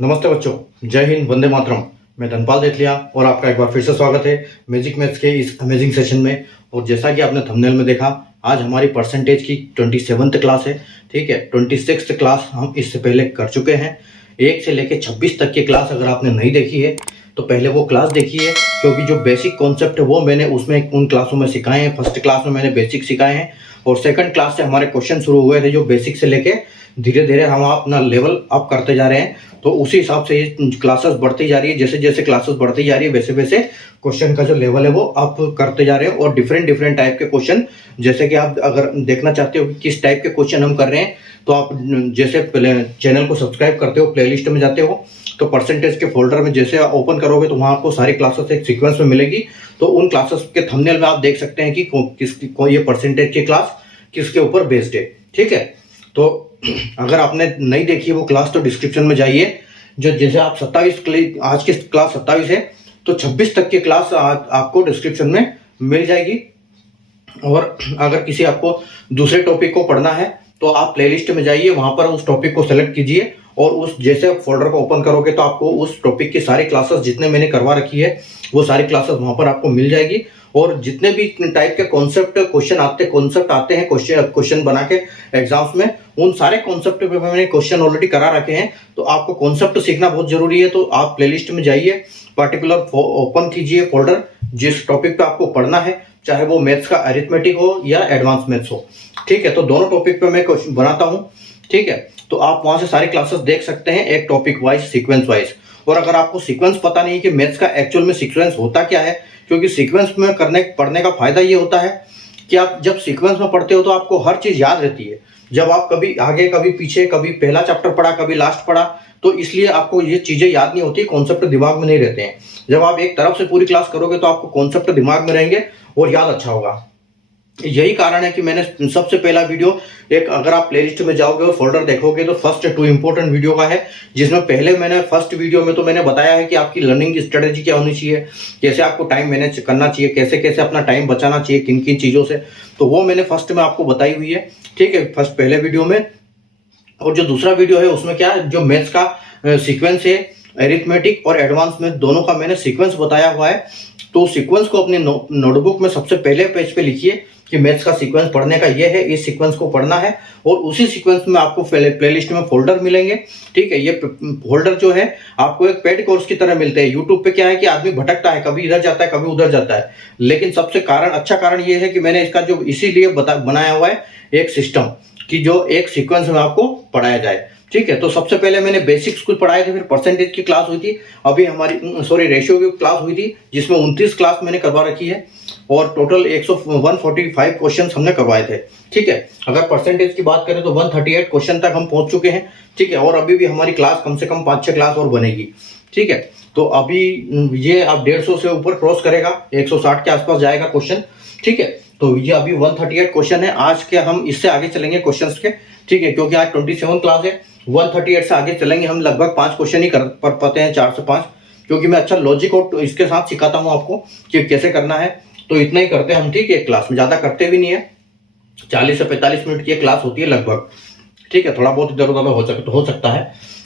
नमस्ते बच्चों, जय हिंद, वंदे मातरम। मैं धनपाल देथलिया और आपका एक बार फिर से स्वागत है मैजिक मैथ्स के इस अमेजिंग सेशन में। और जैसा कि आपने थंबनेल में देखा, आज हमारी परसेंटेज की 27th क्लास है। ठीक है, 26th क्लास हम इससे पहले कर चुके हैं। 1 से लेकर 26 तक की क्लास अगर आपने नहीं देखी है तो पहले वो क्लास देखिए, क्योंकि जो बेसिक कॉन्सेप्ट है वो मैंने उसमें उन क्लासों में सिखाए हैं। फर्स्ट क्लास में मैंने बेसिक सिखाए हैं और सेकंड क्लास से हमारे क्वेश्चन शुरू हुए थे, जो बेसिक से लेके धीरे धीरे हम अपना लेवल अप करते जा रहे हैं। तो उसी हिसाब से ये क्लासेस बढ़ती जा रही है। जैसे जैसे क्लासेस बढ़ती जा रही है वैसे वैसे क्वेश्चन का जो लेवल है वो अप करते जा रहे हैं। और डिफरेंट टाइप के क्वेश्चन, जैसे कि आप अगर देखना चाहते हो कि किस टाइप के क्वेश्चन हम कर रहे हैं, तो आप जैसे चैनल को सब्सक्राइब करते हो, प्लेलिस्ट में जाते हो, तो परसेंटेज के फोल्डर में जैसे ओपन करोगे तो वहाँ आपको सारी क्लासेस एक सीक्वेंस में मिलेगी। तो उन क्लासेस के थंबनेल में आप देख सकते हैं कि ये परसेंटेज की क्लास किसके ऊपर बेस्ड है। ठीक है, तो अगर आपने नहीं देखी वो क्लास तो डिस्क्रिप्शन में जाइए। जो जैसे आप 27 आज की क्लास 27 है, तो 26 तक की क्लास आपको डिस्क्रिप्शन में मिल जाएगी। और अगर किसी आपको दूसरे टॉपिक को पढ़ना है तो आप प्लेलिस्ट में जाइए, वहां पर उस टॉपिक को सेलेक्ट कीजिए और उस जैसे फोल्डर को ओपन करोगे तो आपको उस टॉपिक की सारी क्लासेस जितने मैंने करवा रखी है वो सारी क्लासेस वहां पर आपको मिल जाएगी। और जितने भी टाइप के कॉन्सेप्ट आते हैं क्वेश्चन बना के एग्जाम्स में, उन सारे कॉन्सेप्ट पे मैंने क्वेश्चन ऑलरेडी करा रखे हैं। तो आपको कॉन्सेप्ट सीखना बहुत जरूरी है, तो आप प्लेलिस्ट में जाइए, पर्टिकुलर ओपन कीजिए फोल्डर जिस टॉपिक पे आपको पढ़ना है, चाहे वो मैथ्स का अरिथमेटिक हो या एडवांस मैथ्स हो। ठीक है, तो दोनों टॉपिक पे मैं क्वेश्चन बनाता हूँ। ठीक है, तो आप वहां से सारी क्लासेस देख सकते हैं, एक टॉपिक वाइज, सीक्वेंस वाइज। और अगर आपको सीक्वेंस पता नहीं है कि मैथ्स का एक्चुअल में सीक्वेंस होता क्या है, क्योंकि सीक्वेंस में पढ़ने का फायदा ये होता है कि आप जब सीक्वेंस में पढ़ते हो तो आपको हर चीज याद रहती है। जब आप कभी आगे कभी पीछे, कभी पहला चैप्टर पढ़ा कभी लास्ट पढ़ा, तो इसलिए आपको ये चीजें याद नहीं होती, कॉन्सेप्ट दिमाग में नहीं रहते हैं। जब आप एक तरफ से पूरी क्लास करोगे तो आपको कॉन्सेप्ट दिमाग में रहेंगे और याद अच्छा होगा। यही कारण है कि मैंने सबसे पहला वीडियो, एक अगर आप प्लेलिस्ट में जाओगे और फोल्डर देखोगे तो फर्स्ट 2 इंपॉर्टेंट वीडियो का है, जिसमें पहले मैंने फर्स्ट वीडियो में तो मैंने बताया है कि आपकी लर्निंग की स्ट्रेटेजी क्या होनी चाहिए, कैसे आपको टाइम मैनेज करना चाहिए, कैसे कैसे अपना टाइम बचाना चाहिए, किन किन चीजों से, तो वो मैंने फर्स्ट में आपको बताई हुई है। ठीक है, फर्स्ट पहले वीडियो में। और जो दूसरा वीडियो है उसमें क्या है, जो मैथ्स का सीक्वेंस है, एरिथमेटिक और एडवांस मैथ दोनों का मैंने सीक्वेंस बताया हुआ है। तो सीक्वेंस को अपने नोटबुक में सबसे पहले पेज पे लिखिए कि मैथ्स का सीक्वेंस पढ़ने का ये है, इस सीक्वेंस को पढ़ना है। और उसी सीक्वेंस में आपको प्लेलिस्ट में फोल्डर मिलेंगे। ठीक है, ये फोल्डर जो है आपको एक पेड कोर्स की तरह मिलते हैं। यूट्यूब पे क्या है कि आदमी भटकता है, कभी इधर जाता है कभी उधर जाता है, लेकिन सबसे अच्छा कारण ये है कि मैंने इसका जो इसीलिए बनाया हुआ है एक सिस्टम, कि जो एक सीक्वेंस में आपको पढ़ाया जाए। ठीक है, तो सबसे पहले मैंने बेसिक्स कुछ पढ़ाए थे, फिर परसेंटेज की क्लास हुई थी, अभी हमारी रेशियो की क्लास हुई थी, जिसमें 29 क्लास मैंने करवा रखी है और टोटल 145 क्वेश्चन हमने करवाए थे। ठीक है, अगर परसेंटेज की बात करें तो 138 क्वेश्चन तक हम पहुंच चुके हैं। ठीक है, और अभी भी हमारी क्लास कम से कम 5-6 क्लास और बनेगी। ठीक है, तो अभी ये अब 150 से ऊपर क्रॉस करेगा, 160 के आसपास जाएगा क्वेश्चन। ठीक है, तो ये अभी 138 क्वेश्चन है। आज के हम इससे आगे चलेंगे क्वेश्चंस के। ठीक है, क्योंकि आज 27 क्लास है, 138 से आगे चलेंगे हम। लगभग 5 क्वेश्चन ही कर पाते हैं, 4 से 5, क्योंकि मैं अच्छा लॉजिक और इसके साथ सिखाता हूं आपको कि कैसे करना है। तो इतना ही करते हैं हम। ठीक है, क्लास में ज्यादा करते भी नहीं है, 40 से 45 मिनट की क्लास होती है लगभग। ठीक है, थोड़ा बहुत इधर उधर हो सकता है।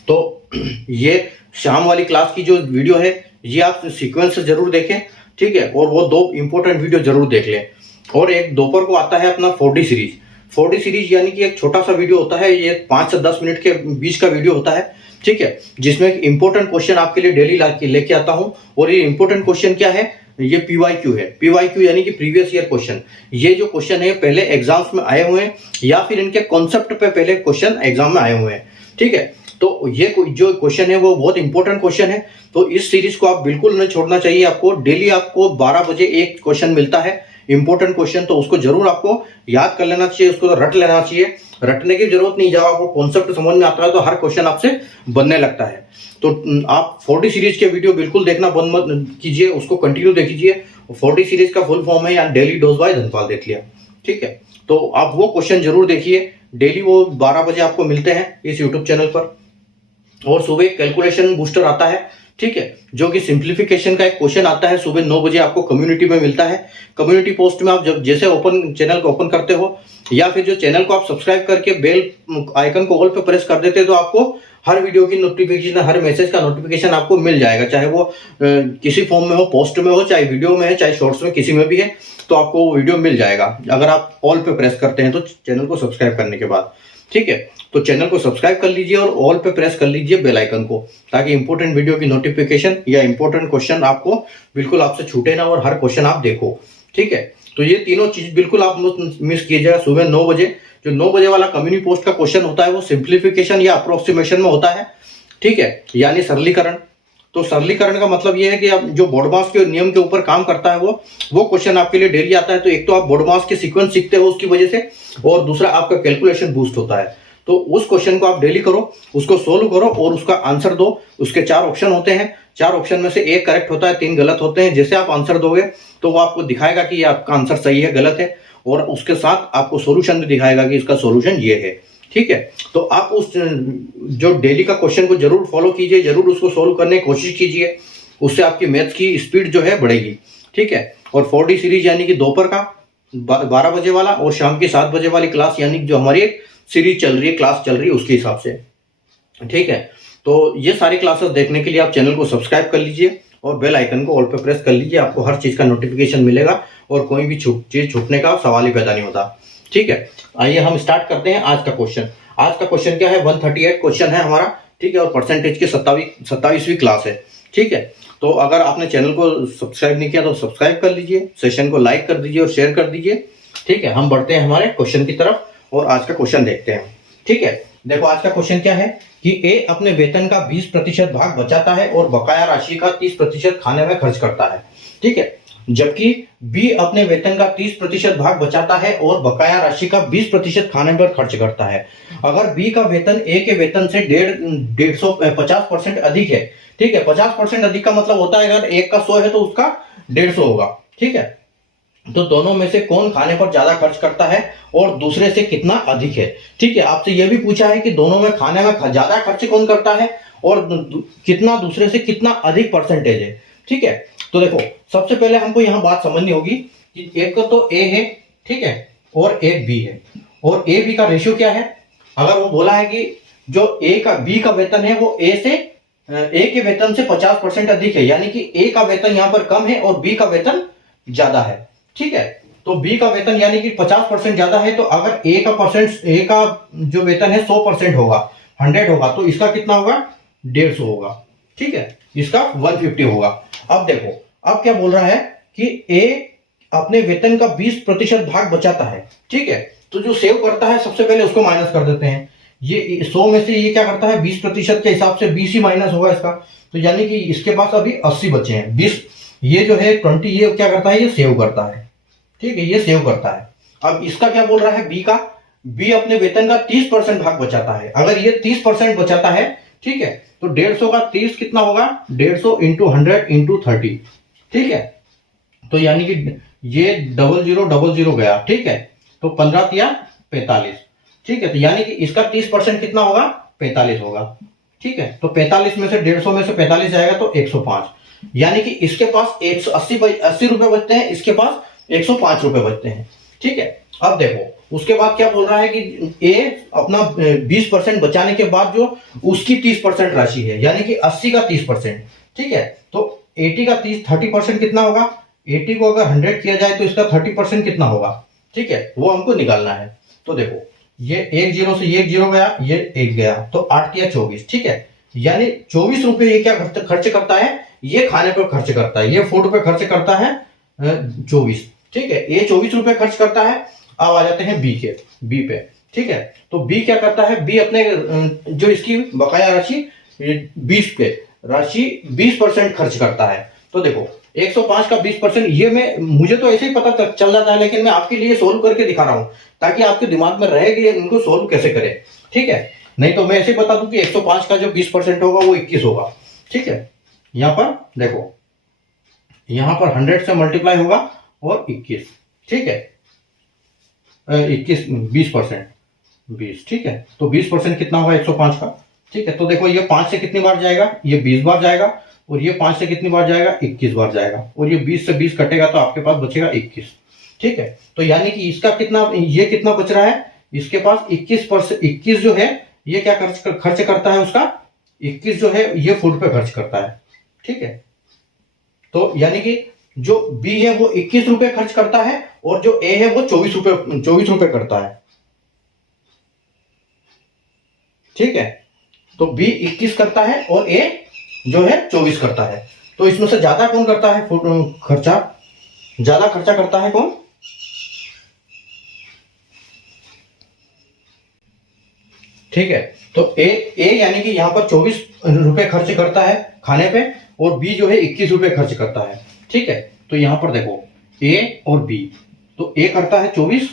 तो ये शाम वाली क्लास की जो वीडियो है ये आप सीक्वेंस से जरूर देखें। ठीक है, और वो 2 इंपॉर्टेंट वीडियो जरूर देख लें। और एक दोपहर को आता है अपना 4D सीरीज। 4D सीरीज यानी कि एक छोटा सा वीडियो होता है, ये 5 से 10 मिनट के बीच का वीडियो होता है। ठीक है, जिसमें इंपॉर्टेंट क्वेश्चन आपके लिए डेली लेके आता हूं। और ये इंपॉर्टेंट क्वेश्चन क्या है, ये PYQ है। PYQ यानी कि प्रीवियस ईयर क्वेश्चन। ये जो क्वेश्चन है पहले एग्जाम्स में आए हुए हैं या फिर इनके कॉन्सेप्ट पे पहले क्वेश्चन एग्जाम में आए हुए हैं। ठीक है, तो ये जो क्वेश्चन है वो बहुत इंपॉर्टेंट क्वेश्चन है। तो इस सीरीज को आप बिल्कुल नहीं छोड़ना चाहिए। आपको डेली आपको 12 बजे एक क्वेश्चन मिलता है, इंपॉर्टेंट क्वेश्चन, तो उसको जरूर आपको याद कर लेना चाहिए, उसको रट लेना चाहिए। रटने की जरूरत नहीं, जब आपको कॉन्सेप्ट समझ में आता है तो हर क्वेश्चन आपसे बनने लगता है। तो आप 4D सीरीज के वीडियो बिल्कुल देखना बंद मत कीजिए, उसको कंटिन्यू देखिए। 4D सीरीज का फुल फॉर्म है या डेली डोज बाय धनपाल देथलिया। ठीक है, तो आप वो क्वेश्चन जरूर देखिए, डेली वो 12 बजे आपको मिलते हैं इस यूट्यूब चैनल पर। और सुबह कैलकुलेशन बूस्टर आता है। ठीक है, जो कि सिंप्लीफिकेशन का एक क्वेश्चन आता है, सुबह 9 बजे आपको कम्युनिटी में मिलता है। कम्युनिटी पोस्ट में आप जब जैसे चैनल को ओपन करते हो या फिर जो चैनल को आप सब्सक्राइब करके बेल आइकन को ऑल पे प्रेस कर देते हो तो आपको हर वीडियो की नोटिफिकेशन, हर मैसेज का नोटिफिकेशन आपको मिल जाएगा, चाहे वो किसी फॉर्म में हो, पोस्ट में हो, चाहे वीडियो में है, चाहे शॉर्ट्स में, किसी में भी है, तो आपको वो वीडियो मिल जाएगा अगर आप ऑल पे प्रेस करते हैं तो चैनल को सब्सक्राइब करने के बाद। ठीक है, तो चैनल को सब्सक्राइब कर लीजिए और ऑल पे प्रेस कर लीजिए बेल आइकन को, ताकि इंपॉर्टेंट वीडियो की नोटिफिकेशन या इंपॉर्टेंट क्वेश्चन आपको बिल्कुल आपसे छूटे ना और हर क्वेश्चन आप देखो। ठीक है, तो ये तीनों चीज बिल्कुल आप मिस कीजिएगा। सुबह 9 बजे जो 9 बजे वाला कम्युनिटी पोस्ट का क्वेश्चन होता है वो सिंप्लीफिकेशन या अप्रोक्सीमेशन में होता है। ठीक है, यानी सरलीकरण। तो सरलीकरण का मतलब ये है कि आप जो बोर्डमास के नियम के ऊपर काम करता है वो क्वेश्चन आपके लिए डेली आता है। तो एक तो आप बोर्डमास के सीक्वेंस सीखते हो उसकी वजह से, और दूसरा आपका कैलकुलेशन बूस्ट होता है। तो उस क्वेश्चन को आप डेली करो, उसको सोल्व करो और उसका आंसर दो। उसके 4 ऑप्शन होते हैं, 4 ऑप्शन में से एक करेक्ट होता है, 3 गलत होते हैं। जैसे आप आंसर दोगे तो वो आपको दिखाएगा कि ये आपका आंसर सही है, गलत है, और उसके साथ आपको सॉल्यूशन भी दिखाएगा कि इसका सॉल्यूशन ये है। ठीक है, तो आप उस जो डेली का क्वेश्चन को जरूर फॉलो कीजिए, जरूर उसको सोल्व करने की कोशिश कीजिए, उससे आपकी मैथ्स की स्पीड जो है बढ़ेगी। ठीक है, और 4D सीरीज यानी कि दोपहर का 12 बजे वाला और शाम की 7 बजे वाली क्लास, यानी जो हमारी एक सीरीज चल रही है, क्लास चल रही है, उसके हिसाब से। ठीक है, तो ये सारी क्लासेस देखने के लिए आप चैनल को सब्सक्राइब कर लीजिए और बेल आइकन को ऑल पे प्रेस कर लीजिए। आपको हर चीज का नोटिफिकेशन मिलेगा और कोई भी चीज छूटने का सवाल ही पैदा नहीं होता। ठीक है, आइए हम स्टार्ट करते हैं आज का क्वेश्चन। आज का क्वेश्चन क्या है, 138 क्वेश्चन है हमारा। ठीक है, और परसेंटेज की 27वीं क्लास है। ठीक है, तो अगर आपने चैनल को सब्सक्राइब नहीं किया तो सब्सक्राइब कर लीजिए, सेशन को लाइक कर दीजिए और शेयर कर दीजिए। ठीक है, हम बढ़ते हैं हमारे क्वेश्चन की तरफ और आज का क्वेश्चन देखते हैं। ठीक है, देखो आज का क्वेश्चन क्या है कि ए अपने वेतन का 20% भाग बचाता है और बकाया राशि का 30% खाने में खर्च करता है। ठीक है, जबकि बी अपने वेतन का 30% भाग बचाता है और बकाया राशि का 20% खाने पर खर्च करता है। अगर बी का वेतन ए के वेतन से 50% अधिक है। ठीक है, 50% अधिक का मतलब होता है अगर एक का 100 है तो उसका 150 होगा। ठीक है, तो दोनों में से कौन खाने पर ज्यादा खर्च करता है और दूसरे से कितना अधिक है। ठीक है, आपसे यह भी पूछा है कि दोनों में खाने में ज्यादा खर्च कौन करता है और कितना दूसरे से कितना अधिक परसेंटेज है। ठीक है, तो देखो सबसे पहले हमको यहाँ बात समझनी होगी कि एक तो ए है, ठीक है, और एक बी है, और ए बी का रेशियो क्या है। अगर वो बोला है कि जो ए का बी का वेतन है वो ए के वेतन से 50% अधिक है, यानी कि ए का वेतन यहाँ पर कम है और बी का वेतन ज्यादा है। ठीक है, तो बी का वेतन यानी कि 50% ज्यादा है, तो अगर ए का जो वेतन है 100% होगा, 100 होगा, तो इसका कितना होगा, 150 होगा। ठीक है, इसका 150 होगा। अब देखो, अब क्या बोल रहा है कि ए अपने वेतन का 20% भाग बचाता है। ठीक है, तो जो सेव करता है सबसे पहले उसको माइनस कर देते हैं। ये 100 में से ये क्या करता है, 20% के हिसाब से 20 ही माइनस होगा इसका, तो यानी कि इसके पास अभी 80 बचे हैं। 20 ये जो है 20 ये क्या करता है, ये सेव करता है। ठीक है, ये सेव करता है। अब इसका क्या बोल रहा है, बी का, बी अपने वेतन का 30% भाग बचाता है। अगर ये 30% बचाता है, ठीक है, तो 150 का 30 कितना होगा, 150 इंटू 100 इंटू 30। ठीक है, तो यानी कि ये 0000 गया। ठीक है, तो 15 या 45। ठीक है, तो यानी कि इसका 30% कितना होगा, 45 होगा। ठीक है, तो 45 में से 150 में से 45 जाएगा तो 105, यानी कि इसके पास 180 रुपए बचते हैं, इसके पास 105 रुपए बचते हैं। ठीक है, अब देखो उसके बाद क्या बोल रहा है कि ए अपना 20% बचाने के बाद जो उसकी 30% राशि है, यानी कि 80 का 30%। ठीक है, तो 80 का 30% कितना होगा, 80 को अगर 100 किया जाए तो इसका 30% कितना होगा। ठीक है, वो हमको निकालना है। तो देखो ये 1 0 से ये 1 0 गया, ये 1 गया, तो 8 या 24। ठीक है, यानी 24 रुपए ये क्या खर्च करता है, ये खाने पर खर्च करता है, ये फूड पे खर्च करता है 24। ठीक है, ये 24 रुपए खर्च करता है। अब आ जाते हैं बी पे। ठीक है, तो बी क्या करता है, बी अपने जो इसकी बकाया राशि 20 पे राशि 20% खर्च करता है। तो देखो 105 का 20%, ये मुझे तो ऐसे ही पता चल जाता है, लेकिन मैं आपके लिए सोल्व करके दिखा रहा हूं ताकि आपके दिमाग में रहे कि इनको सोल्व कैसे करें। ठीक है, नहीं तो मैं ऐसे ही बता दूं कि 105 का जो 20% होगा वो 21 होगा। ठीक है, यहां पर देखो, यहां पर 100 से मल्टीप्लाई होगा और 21। ठीक है, 20%, 20। ठीक है, तो 20% कितना होगा 105 का। ठीक है, तो देखो ये 5 से कितनी बार जाएगा, ये 20 बार जाएगा, और ये 5 से कितनी बार जाएगा, 21 बार जाएगा, और ये 20 से 20 कटेगा तो आपके पास बचेगा 21। ठीक है, तो यानी कि इसका कितना, ये कितना बच रहा है, इसके पास 21 जो है ये क्या खर्च करता है उसका 21 जो है ये फूड पे खर्च करता है। ठीक है, तो यानी कि जो बी है वो 21 रुपए खर्च करता है और जो ए है वो 24 रुपए करता है। ठीक है, तो बी 21 करता है और ए जो है 24 करता है। तो इसमें से ज्यादा कौन करता है खर्चा? ज्यादा खर्चा करता है कौन? ठीक है, तो ए यानी कि यहां पर 24 रुपए खर्च करता है खाने पे और बी जो है 21 रुपए खर्च करता है। ठीक है, तो यहां पर देखो ए और बी, तो ए करता है 24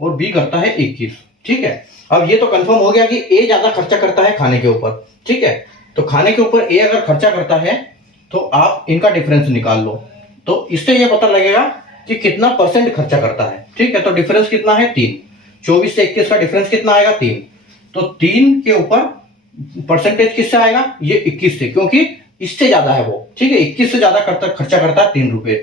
और बी करता है 21। ठीक है, अब ये तो कंफर्म हो गया कि ए ज्यादा खर्चा करता है खाने के ऊपर। ठीक है, तो खाने के ऊपर ए अगर खर्चा करता है तो आप इनका डिफरेंस निकाल लो, तो इससे ये पता लगेगा कि कितना परसेंट खर्चा करता है। ठीक है, तो डिफरेंस कितना है 3, 24 से 21 का डिफरेंस कितना आएगा 3, तो 3 के ऊपर परसेंटेज किससे आएगा? ये 21 से, क्योंकि इससे ज्यादा है वो। ठीक है, 21 से ज्यादा खर्चा करता है 3 रुपए,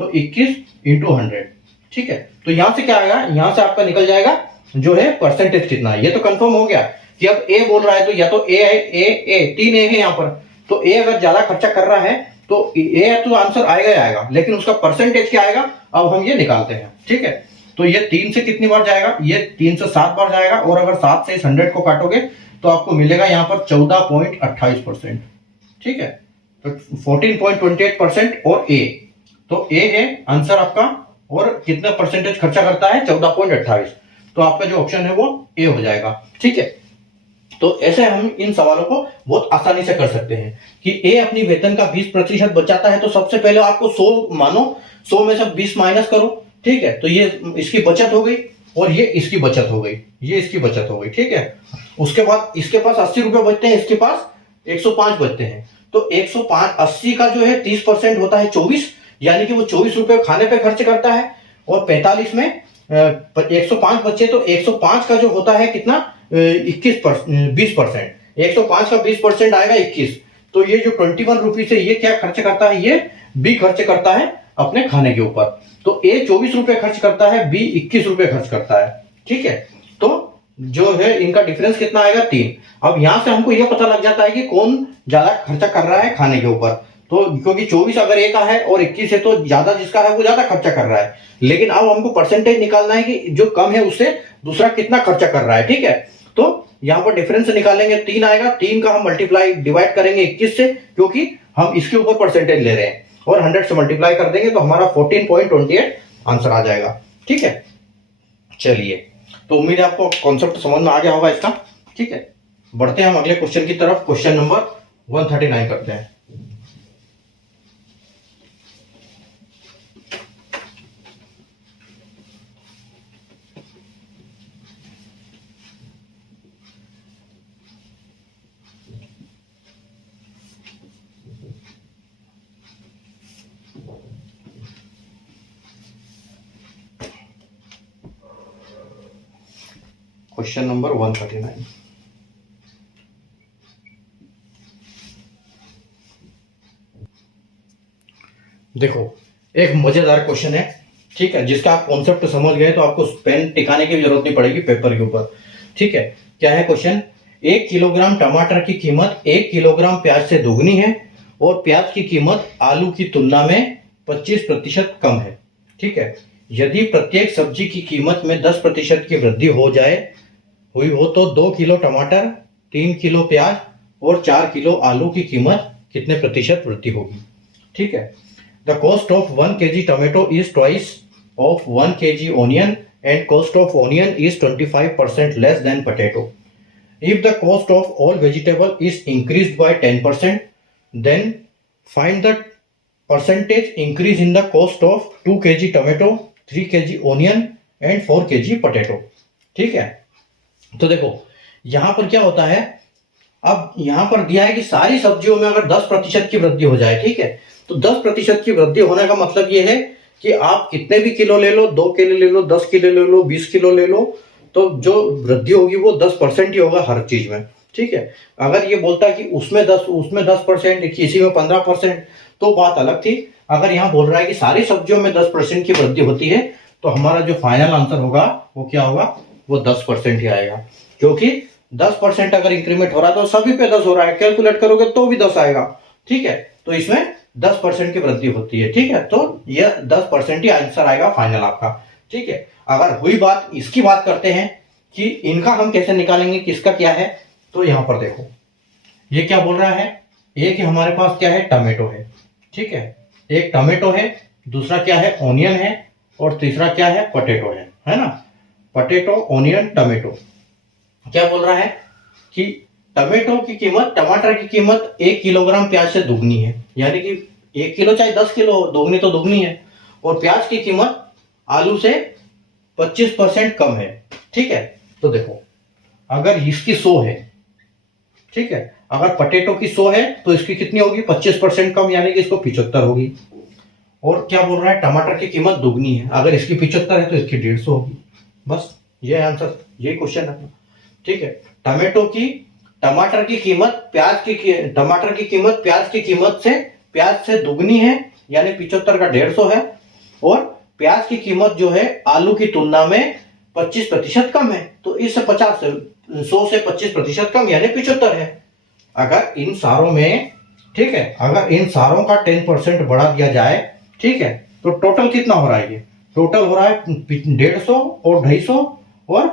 तो 21 इंटू 100। ठीक है, तो यहां से क्या आएगा? यहां से आपका निकल जाएगा जो है परसेंटेज कितना है। ये तो कंफर्म हो गया कि अब ए बोल रहा है तो या तो ए है, ए 3 ए है यहाँ पर, तो ए अगर ज्यादा खर्चा कर रहा है तो ए तो आंसर आएगा ही आएगा, लेकिन उसका परसेंटेज क्या आएगा अब हम ये निकालते हैं। ठीक है, तो ये 3 से कितनी बार जाएगा? ये 3 से 7 बार जाएगा, और अगर 7 से इस 100 को काटोगे तो आपको मिलेगा यहाँ पर 14.28%। ठीक है, तो 14.28% और ए, तो ए है आंसर आपका, और कितना परसेंटेज खर्चा करता है? 14.28, तो आपका जो ऑप्शन है वो ए हो जाएगा। ठीक है, तो ऐसे हम इन सवालों को बहुत आसानी से कर सकते हैं कि ए अपनी वेतन का 20% बचाता है, तो सबसे पहले आपको 100 मानो, 100 में से 20 माइनस करो। ठीक है, तो ये इसकी बचत हो गई और ये इसकी बचत हो गई, ये इसकी बचत हो गई। ठीक है, उसके बाद इसके पास 80 रुपए बचते हैं, इसके पास 105 बचते हैं, तो 105 80 का जो है 30% होता है 24, यानी कि वो 24 रुपए खाने पे खर्च करता है, और 45 में 105 बचे, तो 105 का जो होता है कितना? 20%। 105 का 20% आएगा 21, तो ये जो 21 रुपीज है ये क्या खर्च करता है? ये बी खर्च करता है अपने खाने के ऊपर। तो ए 24 रुपए खर्च करता है, बी 21 रुपए खर्च करता है। ठीक है, तो जो है इनका डिफरेंस कितना आएगा? 3। अब यहां से हमको यह पता लग जाता है कि कौन ज्यादा खर्चा कर रहा है खाने के ऊपर, तो क्योंकि 24 अगर ए का है और 21 है तो ज्यादा जिसका है वो ज्यादा खर्चा कर रहा है। लेकिन अब हमको परसेंटेज निकालना है कि जो कम है उससे दूसरा कितना खर्चा कर रहा है। ठीक है, तो यहां पर डिफरेंस निकालेंगे, 3 आएगा, 3 का हम मल्टीप्लाई डिवाइड करेंगे 21 से, क्योंकि हम इसके ऊपर परसेंटेज ले रहे हैं, और 100 से मल्टीप्लाई कर देंगे तो हमारा 14.28 आंसर आ जाएगा। ठीक है, चलिए, तो उम्मीद है आपको कॉन्सेप्ट समझ में आ गया होगा इसका। ठीक है, बढ़ते हैं हम अगले क्वेश्चन की तरफ। क्वेश्चन नंबर 139 करते हैं। Question number 139। देखो, एक मजेदार क्वेश्चन है। ठीक है, जिसका आप कॉन्सेप्ट समझ गए तो आपको पेन टिकाने की जरूरत नहीं पड़ेगी पेपर के ऊपर। ठीक है, क्या है क्वेश्चन? 1 किलोग्राम टमाटर की कीमत 1 किलोग्राम प्याज से दोगुनी है, और प्याज की कीमत आलू की तुलना में 25% कम है। ठीक है, यदि प्रत्येक सब्जी की कीमत में 10% की वृद्धि हुई हो तो 2 किलो टमाटर, 3 किलो प्याज और 4 किलो आलू की कीमत कितने प्रतिशत वृद्धि होगी? ठीक है, the cost of 1 kg tomato is twice of 1 kg onion and cost of onion is 25% less than potato. If the cost of all vegetable is increased by 10%, then find the percentage increase in the cost of 2 kg tomato, 3 kg onion and 4 kg potato। ठीक है, तो देखो यहां पर क्या होता है, अब यहां पर दिया है कि सारी सब्जियों में अगर 10% की वृद्धि हो जाए। ठीक है, तो 10% की वृद्धि होने का मतलब ये है कि आप कितने भी किलो ले लो, 2 किलो ले लो, 10 किलो ले लो, 20 किलो ले लो, तो जो वृद्धि होगी वो 10% ही होगा हर चीज में। ठीक है, अगर ये बोलता कि उसमें 10%, किसी में 15%, तो बात अलग थी। अगर यहाँ बोल रहा है कि सारी सब्जियों में 10% की वृद्धि होती है, तो हमारा जो फाइनल आंसर होगा वो क्या होगा? वो 10% ही आएगा, क्योंकि 10% अगर इंक्रीमेंट हो रहा है तो सभी पे 10 हो रहा है, कैलकुलेट करोगे तो भी 10 आएगा। ठीक है, तो इसमें 10% की वृद्धि होती है। ठीक है, तो यह 10% ही आंसर आएगा फाइनल आपका। ठीक है, अगर हुई बात इसकी बात करते हैं कि इनका हम कैसे निकालेंगे, किसका क्या है, तो यहां पर देखो ये क्या बोल रहा है, एक हमारे पास क्या है, टमेटो है। ठीक है, एक टमेटो है, दूसरा क्या है, ऑनियन है, और तीसरा क्या है, पटेटो है ना। Potato, onion, tomato. क्या बोल रहा है कि टमेटो की कीमत, टमाटर की कीमत 1 किलोग्राम प्याज से दुगनी है, यानी कि 1 किलो चाहे 10 किलो, दोगुनी तो दुगनी है। और प्याज की कीमत आलू से 25% कम है। ठीक है, तो देखो अगर इसकी 100 है, ठीक है, अगर पटेटो की 100 है तो इसकी कितनी होगी, 25% कम, यानी कि इसको 75 होगी। और क्या बोल रहा है, टमाटर की कीमत दुगनी है, अगर इसकी 75 है तो इसकी 150 होगी। बस ये आंसर, ये क्वेश्चन है। ठीक है, टमाटर की कीमत टमाटर की कीमत प्याज से दुगनी है, यानी 75 का 150 है। और प्याज की कीमत जो है आलू की तुलना में 25% कम है, तो इस 100 से 25% कम, यानी 75 है। अगर इन सारों में, ठीक है, अगर इन सारों का 10% बढ़ा दिया जाए, ठीक है, तो टोटल कितना हो रहा है, ये टोटल हो रहा है 150 और 250 और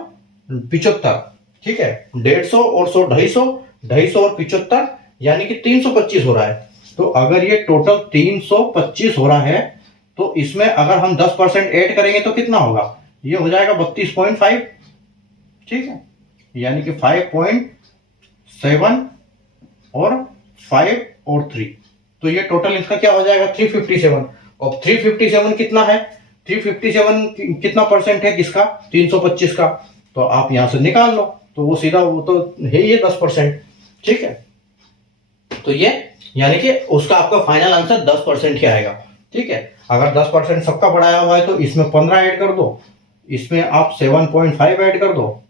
75। ठीक है, 150 और 100, 250 और 75, यानी कि 325 हो रहा है। तो अगर ये टोटल 325 हो रहा है तो इसमें अगर हम 10% ऐड करेंगे तो कितना होगा, ये हो जाएगा 32.5। ठीक है, यानी कि 5.7 और 5 और 3, तो ये टोटल इसका क्या हो जाएगा, 357। और 357 कितना है, 357 कितना परसेंट है किसका, 325 का, तो आप यहां से निकाल लो, तो वो सीधा, वो तो है ये 10%। ठीक है, तो ये यानी कि उसका आपका फाइनल आंसर 10% ही आएगा। ठीक है, अगर 10% सबका बढ़ाया हुआ है तो इसमें 15 ऐड कर दो, इसमें आप 7.5 ऐड कर दो,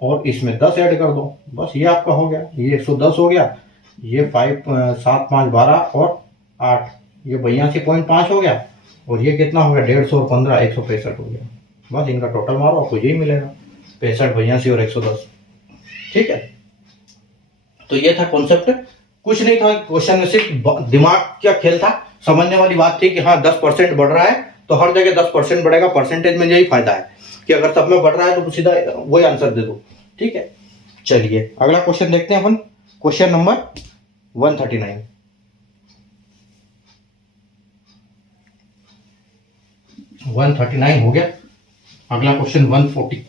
और इसमें 10 ऐड कर दो, बस ये आपका हो गया, ये 110 हो गया, ये 5 7 5 12 और 8, ये 82.5 हो गया, और ये कितना हो गया, 150 और 15 165 हो गया। बस इनका टोटल मारो, आपको यही मिलेगा, 65, 82 और 110। ठीक है, तो ये था कॉन्सेप्ट, कुछ नहीं था क्वेश्चन में, सिर्फ दिमाग का खेल था, समझने वाली बात थी कि हाँ 10% बढ़ रहा है तो हर जगह 10% बढ़ेगा, परसेंटेज में यही फायदा है कि अगर सब में बढ़ रहा है तो सीधा वही आंसर दे दो। ठीक है, चलिए अगला क्वेश्चन देखते हैं अपन, क्वेश्चन नंबर 139। हो गया, अगला क्वेश्चन 140।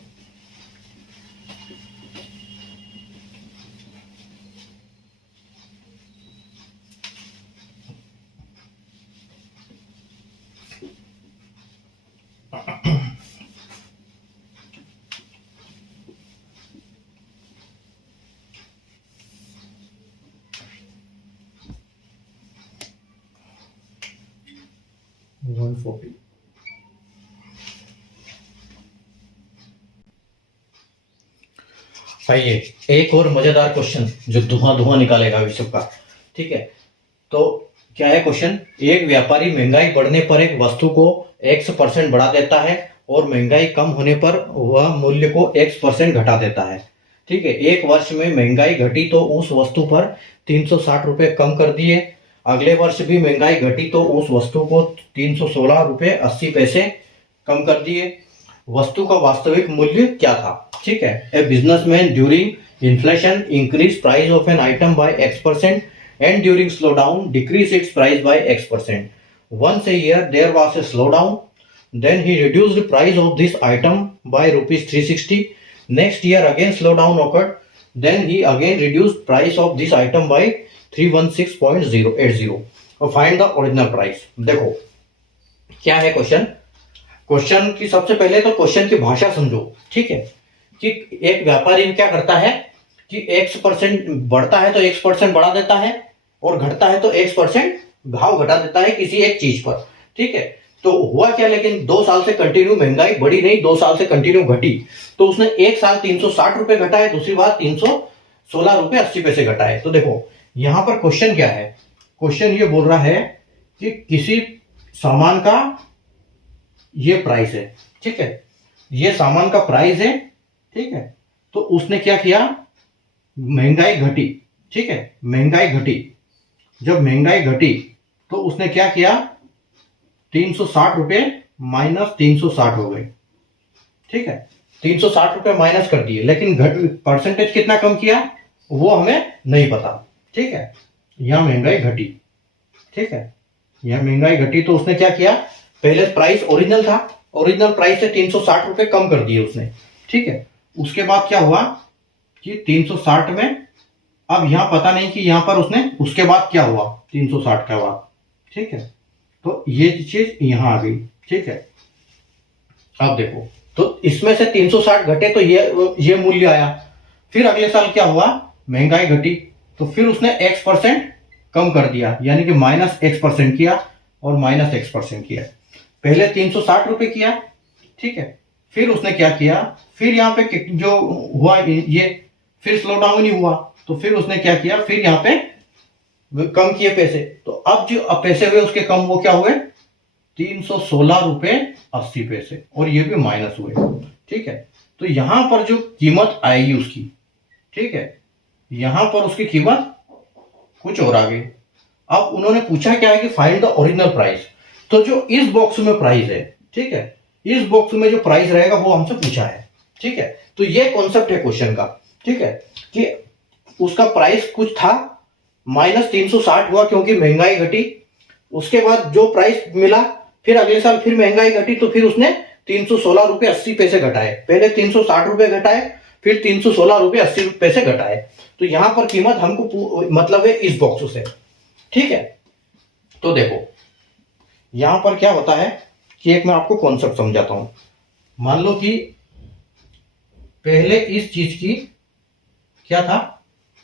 आइए एक और मजेदार क्वेश्चन जो धुआं धुआं निकालेगा अभी सबका। ठीक है, तो क्या है क्वेश्चन, एक व्यापारी महंगाई बढ़ने पर एक वस्तु को X% बढ़ा देता है और महंगाई कम होने पर वह मूल्य को X% घटा देता है। ठीक है, एक वर्ष में महंगाई घटी तो उस वस्तु पर 360 रुपए कम कर दिए, अगले वर्ष भी महंगाई घटी तो उस वस्तु को 316 रुपए 80 पैसे कम कर दिए। वस्तु का वास्तविक मूल्य क्या था। ठीक है, a businessman during inflation increase price of an item by X% and during slowdown decrease its price by X%. Once a year there was a slowdown, then he reduced the price of this item by rupees 360. Next year again slowdown occurred, then he again reduced price of this item by 316.080. और find the original price। देखो क्या है question, question की सबसे पहले तो question की भाषा समझो। ठीक है, कि एक व्यापारी क्या करता है कि X% बढ़ता है तो X% बढ़ा देता है, और घटता है तो X% भाव घटा देता है किसी एक चीज पर। ठीक है, तो हुआ क्या, लेकिन 2 साल से कंटिन्यू महंगाई बढ़ी नहीं, 2 साल से कंटिन्यू घटी, तो उसने एक साल 360 रुपए घटाए, दूसरी बार 316 रुपए 80 पैसे घटाए। तो देखो यहां पर क्वेश्चन क्या है, क्वेश्चन ये बोल रहा है कि किसी सामान का ये प्राइस है। ठीक है, ये सामान का प्राइस है। ठीक है, तो उसने क्या किया, महंगाई घटी, ठीक है, महंगाई घटी, जब महंगाई घटी तो उसने क्या किया, 360 रुपये माइनस 360 हो गए, ठीक है, 360 रुपये माइनस कर दिए, लेकिन परसेंटेज कितना कम किया वो हमें नहीं पता, ठीक है। यहां महंगाई घटी, ठीक है, यहां महंगाई घटी तो उसने क्या किया, पहले प्राइस ओरिजिनल था, ओरिजिनल प्राइस से 360 रुपये कम कर दिए उसने, ठीक है। उसके बाद क्या हुआ कि 360 में, अब यहां पता नहीं कि यहां पर उसने उसके बाद क्या हुआ 360 के बाद, ठीक है, तो ये चीज यहां आ गई, ठीक है। अब देखो, तो इसमें से 360 घटे तो ये मूल्य आया, फिर अगले साल क्या हुआ, महंगाई घटी, तो फिर उसने x% कम कर दिया, यानी कि -x% किया और -x% किया, पहले 360 रुपये किया, ठीक है, फिर उसने क्या किया, फिर यहाँ पे जो हुआ ये फिर स्लो डाउन ही हुआ, तो फिर उसने क्या किया, फिर यहाँ पे कम किए पैसे, तो अब जो पैसे हुए उसके कम, वो क्या हुए 316 रुपये 80 पैसे, और ये भी माइनस हुए, ठीक है। तो यहां पर जो कीमत आएगी उसकी, ठीक है, यहां पर उसकी कीमत कुछ और आ गई। अब उन्होंने पूछा क्या है कि फाइंड द ओरिजिनल प्राइस, तो जो इस बॉक्स में प्राइस है, ठीक है, इस बॉक्स में जो प्राइस रहेगा वो हमसे पूछा है, ठीक है। तो ये कॉन्सेप्ट है क्वेश्चन का, ठीक है, कि उसका प्राइस कुछ था, -360 हुआ क्योंकि महंगाई घटी, उसके बाद जो प्राइस मिला, फिर अगले साल फिर महंगाई घटी, तो फिर उसने 316 रुपये 80 पैसे घटाए, पहले 360 रुपये घटाए, फिर 316 रुपये 80 पैसे घटाए, तो यहां पर कीमत हमको मतलब है इस बॉक्स से, ठीक है। तो देखो यहां पर क्या होता है कि एक मैं आपको कॉन्सेप्ट समझाता हूं, मान लो कि पहले इस चीज की क्या था,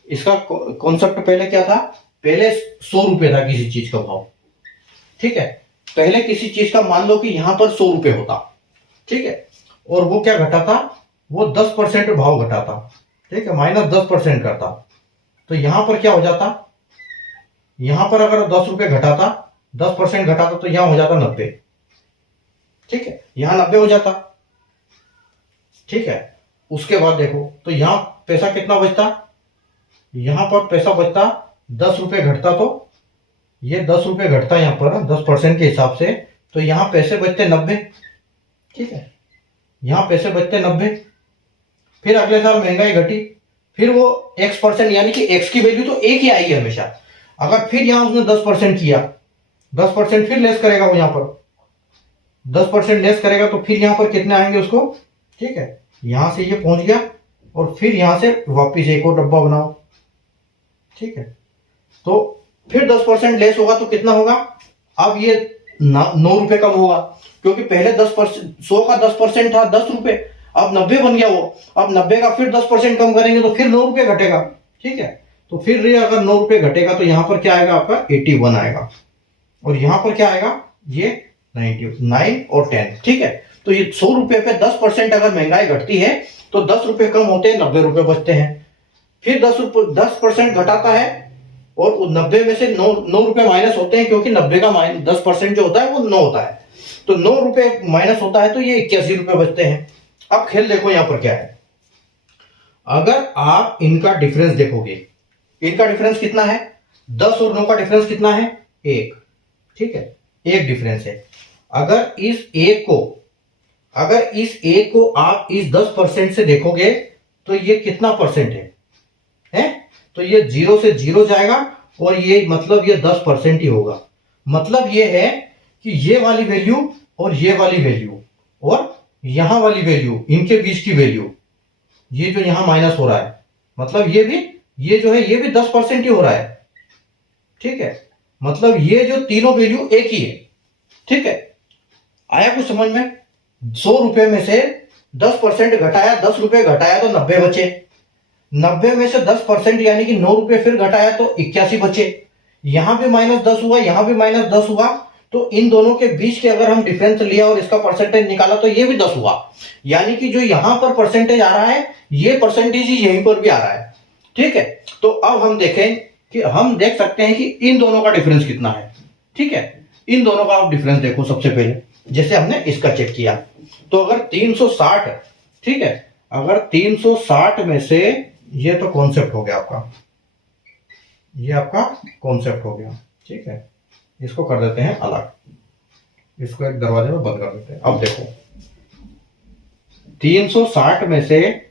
इसका कॉन्सेप्ट पहले क्या था, पहले 100 रुपये था किसी चीज का भाव, ठीक है, पहले किसी चीज का मान लो कि यहां पर 100 रुपये होता, ठीक है, और वो क्या घटाता, वो 10% भाव घटाता, ठीक है, -10% करता, तो यहां पर क्या हो जाता, यहां पर अगर 10 रुपये घटाता, 10% घटाता, तो यहां हो जाता 90, ठीक है, यहां 90 हो जाता, ठीक है। उसके बाद देखो, तो यहां पैसा कितना बचता, यहां पर पैसा बचता 10 रुपये घटता, तो ये 10 रुपये घटता यहां पर 10% के हिसाब से, तो यहां पैसे बचते 90, ठीक है, यहां पैसे बचते 90, फिर अगले साल महंगाई घटी, फिर वो x% यानी कि x की वैल्यू तो एक ही आएगी हमेशा, अगर फिर यहां उसने 10% किया, 10% फिर लेस करेगा, वो यहां पर 10% लेस करेगा, तो फिर यहां पर कितने आएंगे उसको, ठीक है, यहां से ये पहुंच गया, और फिर यहां से वापिस एक और डब्बा बनाओ, ठीक है, तो फिर 10% लेस होगा तो कितना होगा, अब ये 9 रुपए कम होगा, क्योंकि पहले 10%, 100 का 10% था 10 रुपए, अब 90 बन गया वो, अब 90 का फिर 10% कम करेंगे तो फिर 9 रुपये घटेगा, ठीक है, तो फिर ये अगर 9 रुपये घटेगा तो यहां पर क्या आएगा आपका 81 आएगा, और यहां पर क्या आएगा ये 99 और 10, ठीक है। तो ये 100 रुपये पे 10% अगर महंगाई घटती है तो 10 रुपये कम होते हैं, 90 रुपये बचते हैं, फिर 10% घटाता है, और 90 में से 9 रुपये माइनस होते हैं, क्योंकि 90 का 10% जो होता है वो 9 होता है, तो 9 रुपये माइनस होता है, तो ये 81 रुपये बचते हैं। अब खेल देखो यहां पर क्या है, अगर आप इनका डिफरेंस देखोगे, इनका डिफरेंस कितना है, 10 और 9 का डिफरेंस कितना है, 1, ठीक है, 1 डिफरेंस है। अगर इस 1 को आप इस 10% से देखोगे तो ये कितना परसेंट है? तो ये 0 से 0 जाएगा, और ये मतलब ये 10% ही होगा, मतलब ये है कि ये वाली वैल्यू और ये वाली वैल्यू और यहां वाली वैल्यू, इनके बीच की वैल्यू, ये जो यहां माइनस हो रहा है, मतलब ये जो है ये भी 10% ही हो रहा है, ठीक है, मतलब ये जो तीनों वैल्यू एक ही है, ठीक है। आया कुछ समझ में, 100 रुपए में से 10% घटाया, 10 रुपए घटाया तो 90 बचे, 90 में से 10% यानी कि 9 रुपए फिर घटाया तो 81 बचे, यहां भी -10 हुआ, यहां भी -10 हुआ, तो इन दोनों के बीच के अगर हम डिफरेंस लिया और इसका परसेंटेज निकाला तो ये भी 10 हुआ, यानी कि जो यहां पर परसेंटेज आ रहा है ये परसेंटेज ही यहीं पर भी आ रहा है, ठीक है। तो अब हम देखें कि हम देख सकते हैं कि इन दोनों का डिफरेंस कितना है, ठीक है, इन दोनों का आप डिफरेंस देखो सबसे पहले, जैसे हमने इसका चेक किया, तो अगर 360, ठीक है, अगर 360 में से ये तो कॉन्सेप्ट हो गया आपका, ये आपका कॉन्सेप्ट हो गया, ठीक है। इसको कर देते हैं अलग, इसको एक दरवाजे में बंद कर देते हैं। अब देखो 360 में से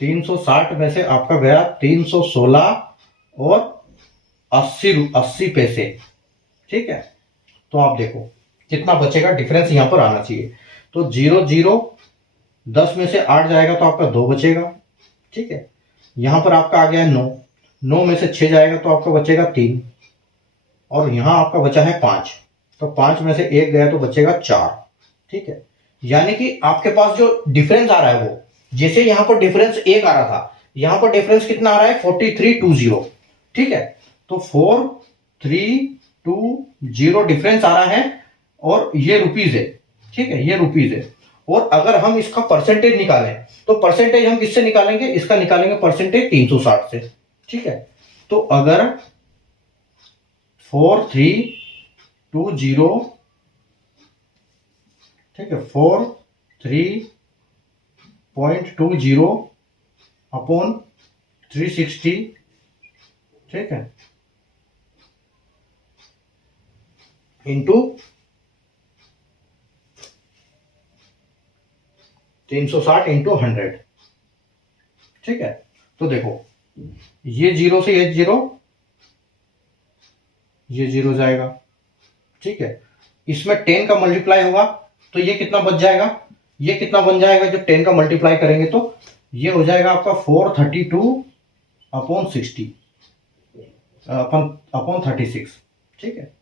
360 में से आपका गया 316 और 80 पैसे, ठीक है। तो आप देखो कितना बचेगा, डिफरेंस यहां पर आना चाहिए। तो 0 10 में से 8 जाएगा तो आपका 2 बचेगा, ठीक है। यहां पर आपका आ गया 9 में से 6 जाएगा तो आपका बचेगा 3, और यहां आपका बचा है 5, तो 5 में से 1 गया तो बचेगा 4, ठीक है। यानी कि आपके पास जो डिफरेंस आ रहा है वो, जैसे यहां पर डिफरेंस 1 आ रहा था, यहां पर डिफरेंस कितना आ रहा है 4320, ठीक है। तो 4320 डिफरेंस आ रहा है, और ये रुपीज है, ठीक है, ये रुपीज है। और अगर हम इसका परसेंटेज निकालें तो परसेंटेज हम किससे निकालेंगे, इसका निकालेंगे परसेंटेज 360 से, ठीक है। तो अगर 4320, ठीक है, 43.20 अपॉन 360, ठीक है, इंटू 360 इंटू 100, ठीक है। तो देखो ये 0 से ये 0, ये 0 जाएगा, ठीक है। इसमें 10 का मल्टीप्लाई होगा तो ये कितना बच जाएगा, ये कितना बन जाएगा जब 10 का मल्टीप्लाई करेंगे तो ये हो जाएगा आपका 432 अपॉन 60 अपॉन 36, ठीक है।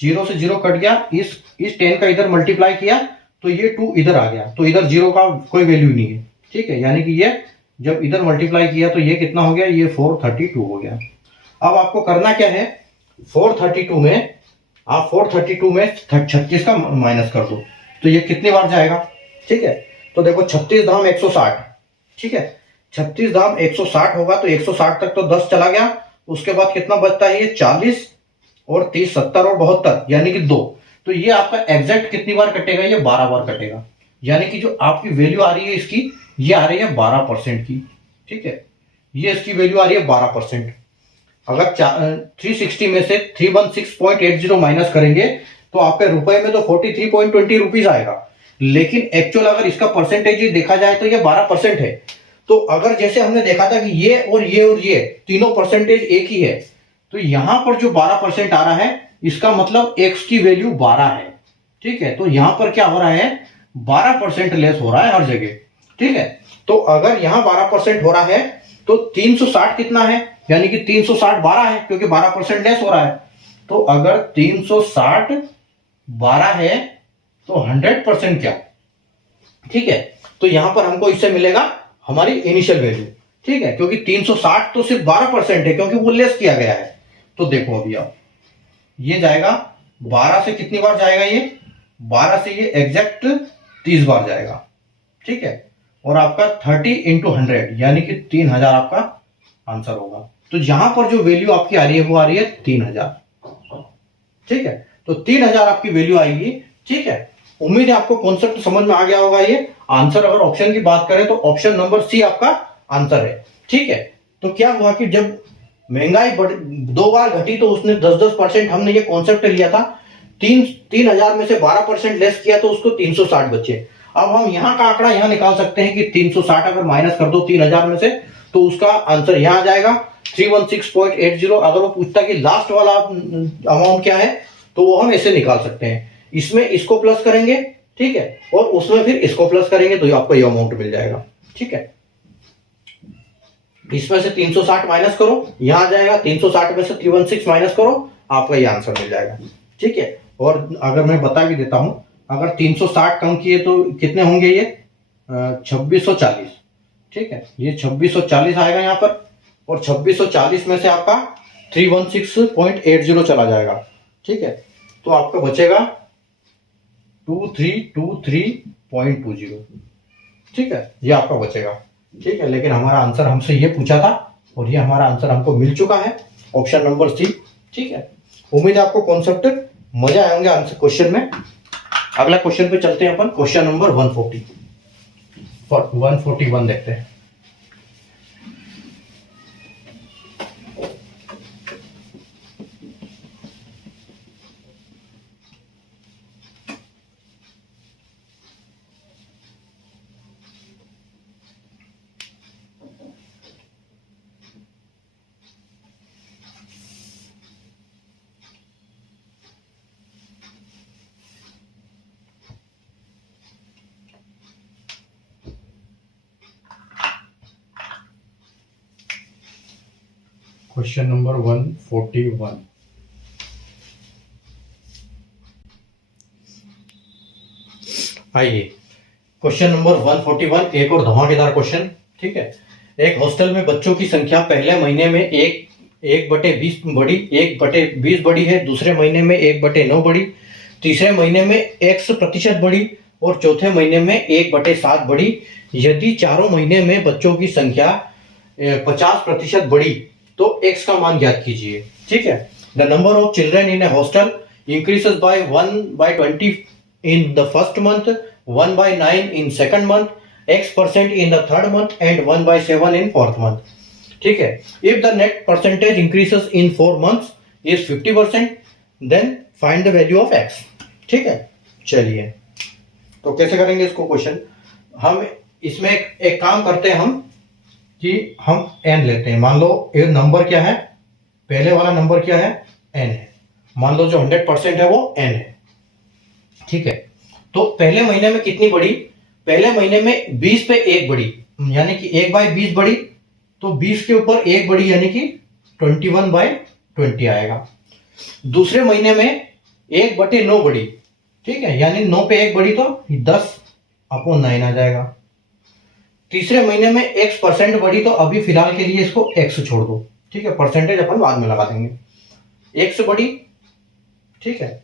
0 से 0 कट गया, इस 10 का इधर मल्टीप्लाई किया तो ये 2 इधर आ गया, तो इधर 0 का कोई वैल्यू नहीं है, ठीक है। यानी कि ये जब इधर मल्टीप्लाई किया तो ये कितना हो गया, ये 432 हो गया। अब आपको करना क्या है, 432 में आप 432 में 36 का माइनस कर दो तो ये कितनी बार जाएगा, ठीक है। तो देखो 36 धाम 160, ठीक है, 36 धाम 160 होगा तो 160 तक तो 10 चला गया, उसके बाद कितना बचता है, ये 40 और 30 70 और 72 यानी कि 2। तो ये आपका एग्जैक्ट कितनी बार कटेगा, ये 12 बार कटेगा। यानी कि जो आपकी वैल्यू आ रही है इसकी, ये आ रही है 12% की, ठीक है। ये इसकी वैल्यू आ रही है 12%। अगर 360 में से 316.80 माइनस करेंगे तो आपके रुपए में तो 43.20 रुपीज आएगा, लेकिन एक्चुअल अगर इसका परसेंटेज देखा जाए तो ये 12% है। तो अगर जैसे हमने देखा था कि ये और ये और ये तीनों परसेंटेज एक ही है, तो यहां पर जो 12% आ रहा है इसका मतलब x की वैल्यू 12 है, ठीक है। तो यहां पर क्या हो रहा है, 12% लेस हो रहा है हर जगह, ठीक है। तो अगर यहां 12% हो रहा है तो 360 कितना है, यानी कि 360 12 है, क्योंकि 12% लेस हो रहा है। तो अगर 360 12 है तो 100% क्या, ठीक है। तो यहां पर हमको इससे मिलेगा हमारी इनिशियल वैल्यू, ठीक है, क्योंकि 360 तो सिर्फ 12% है क्योंकि वो लेस किया गया है। तो देखो अभी आप ये जाएगा 12 से कितनी बार जाएगा, ये 12 से ये एग्जैक्ट 30 बार जाएगा, ठीक है। और आपका 30 इंटू 100 यानी कि 3000 आपका आंसर होगा। तो यहां पर जो वैल्यू आपकी आ रही है वो आ रही है 3000, ठीक है। तो 3000 आपकी वैल्यू आएगी, ठीक है। उम्मीद है आपको कॉन्सेप्ट समझ में आ गया होगा। ये आंसर अगर ऑप्शन की बात करें तो ऑप्शन नंबर सी आपका आंसर है, ठीक है। तो क्या हुआ कि जब महंगाई 2 बार घटी तो उसने 10% हमने ये कॉन्सेप्ट लिया था, 3000 में से 12% लेस किया तो उसको 360 बचे। अब हम यहाँ का आंकड़ा यहाँ निकाल सकते हैं कि 360 अगर माइनस कर दो 3000 में से तो उसका आंसर यहाँ आ जाएगा 316.80। अगर वो पूछता कि लास्ट वाला अमाउंट क्या है तो वो हम ऐसे निकाल सकते हैं, इसमें इसको प्लस करेंगे, ठीक है, और उसमें फिर इसको प्लस करेंगे तो आपको ये अमाउंट मिल जाएगा, ठीक है। इसमें से 360 माइनस करो, यहां आ जाएगा 360 में से 316 माइनस करो, आपका ये आंसर मिल जाएगा, ठीक है। और अगर मैं बता भी देता हूं, अगर 360 कम किए तो कितने होंगे, ये 2640, ठीक है, ये 2640 आएगा यहाँ पर। और 2640 में से आपका 316.80 चला जाएगा, ठीक है। तो आपका बचेगा 2323.20, ठीक है, ये आपका बचेगा, ठीक है। लेकिन हमारा आंसर हमसे ये पूछा था और ये हमारा आंसर हमको मिल चुका है, ऑप्शन नंबर सी, ठीक है। उम्मीद है आपको कॉन्सेप्ट मजा आए होंगे आंसर क्वेश्चन में। अगला क्वेश्चन पे चलते हैं अपन, क्वेश्चन नंबर 140। 141 देखते हैं। Question number 141। आइए क्वेश्चन नंबर 141 एक और धमाकेदार क्वेश्चन। ठीक है, एक हॉस्टल में बच्चों की संख्या पहले महीने में 1/20 बढ़ी, 1/20 बढ़ी है, दूसरे महीने में 1/9 बढ़ी, तीसरे महीने में x% बढ़ी और चौथे महीने में 1/7 बढ़ी। यदि चारों महीने में बच्चों की संख्या 50% बढ़ी तो x का मान ज्ञात कीजिए। ठीक है, the number of children in a hostel increases by 1/20 in the first month, 1/9 in second month, x% in the third month and 1/7 in fourth month. ठीक है, if the net percentage increases in 4 months is 50%, then find the value of x। ठीक है, चलिए तो कैसे करेंगे इसको question. हम इसमें एक काम करते हैं हम कि हम n लेते हैं। मान लो ये नंबर क्या है, पहले वाला नंबर क्या है, n है। मान लो जो 100% है वो n है। ठीक है, तो पहले महीने में कितनी बढ़ी, पहले महीने में 20 पे 1 बढ़ी, यानी कि 1/20 बढ़ी, तो 20 के ऊपर 1 बढ़ी यानी कि 21/20 आएगा। दूसरे महीने में 1/9 बढ़ी, ठीक है, यानी 9 पे 1 बढ़ी तो 10/9 आ जाएगा। तीसरे महीने में x% बढ़ी, तो अभी फिलहाल के लिए इसको x छोड़ दो। ठीक है, परसेंटेज अपन बाद में लगा देंगे। x बढ़ी, ठीक है,